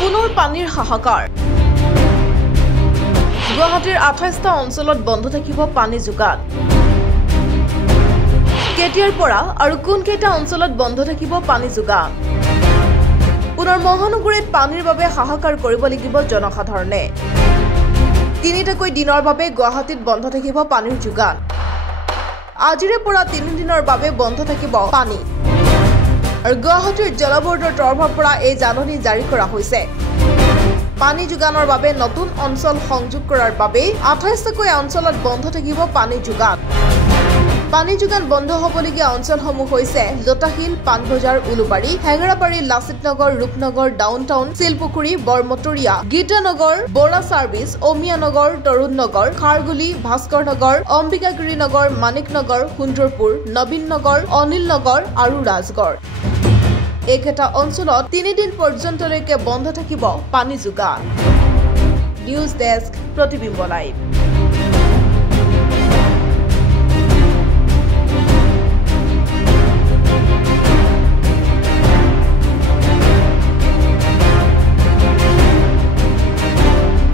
পুনৰ পানীৰ হাহাকাৰ গুৱাহাটীৰ 28টা অঞ্চলত বন্ধ থাকিব পানী যোগান কেতিয়াৰ পৰা আৰু কোন কেইটা অঞ্চলত বন্ধ থাকিব পানী যোগান পুনৰ মহানগৰীত পানীৰ বাবে হাহাকাৰ কৰিব লাগিব জনসাধাৰণে তিনিটাকৈ দিনৰ বাবে গুৱাহাটীত বন্ধ থাকিব পানীৰ যোগান আজিৰে পৰা 3 দিনৰ বাবে বন্ধ থাকিব পানী আৰু গুৱাহাটীৰ জল বৰ্ডৰ তৰফৰ পৰা এই জাননী জাৰি কৰা হৈছে পানী যোগানৰ বাবে নতুন অঞ্চল সংযোগ কৰাৰ বাবে 28টাকৈ অঞ্চলত বন্ধ থাকিব পানী যোগান পানী যোগান বন্ধ হ'বলগীয়া অঞ্চলসমূহ হৈছে লতাশিল পানবজাৰ উলুবাৰী হেঙৰাবাৰী লাচিত নগৰ ৰূপনগৰ ডাউনটাউন শিলপুখুৰী বৰমটৰীয়া গীতানগৰ বৰা চাৰ্ভিচ অমিয়া নগৰ তৰুণ নগৰ খাৰগুলি ভাস্কৰ নগৰ অম্বিকাগিৰি নগৰ মানিক নগৰ সুন্দৰপুৰ নবীন নগৰ অনিল নগৰ আৰু ৰাজগড় এইকেইটা অঞ্চলত 3 দিন পৰ্যন্তলৈকে বন্ধ থাকিব পানী যোগান নিউজ ডেস্ক প্ৰতিবিম্ব লাইভ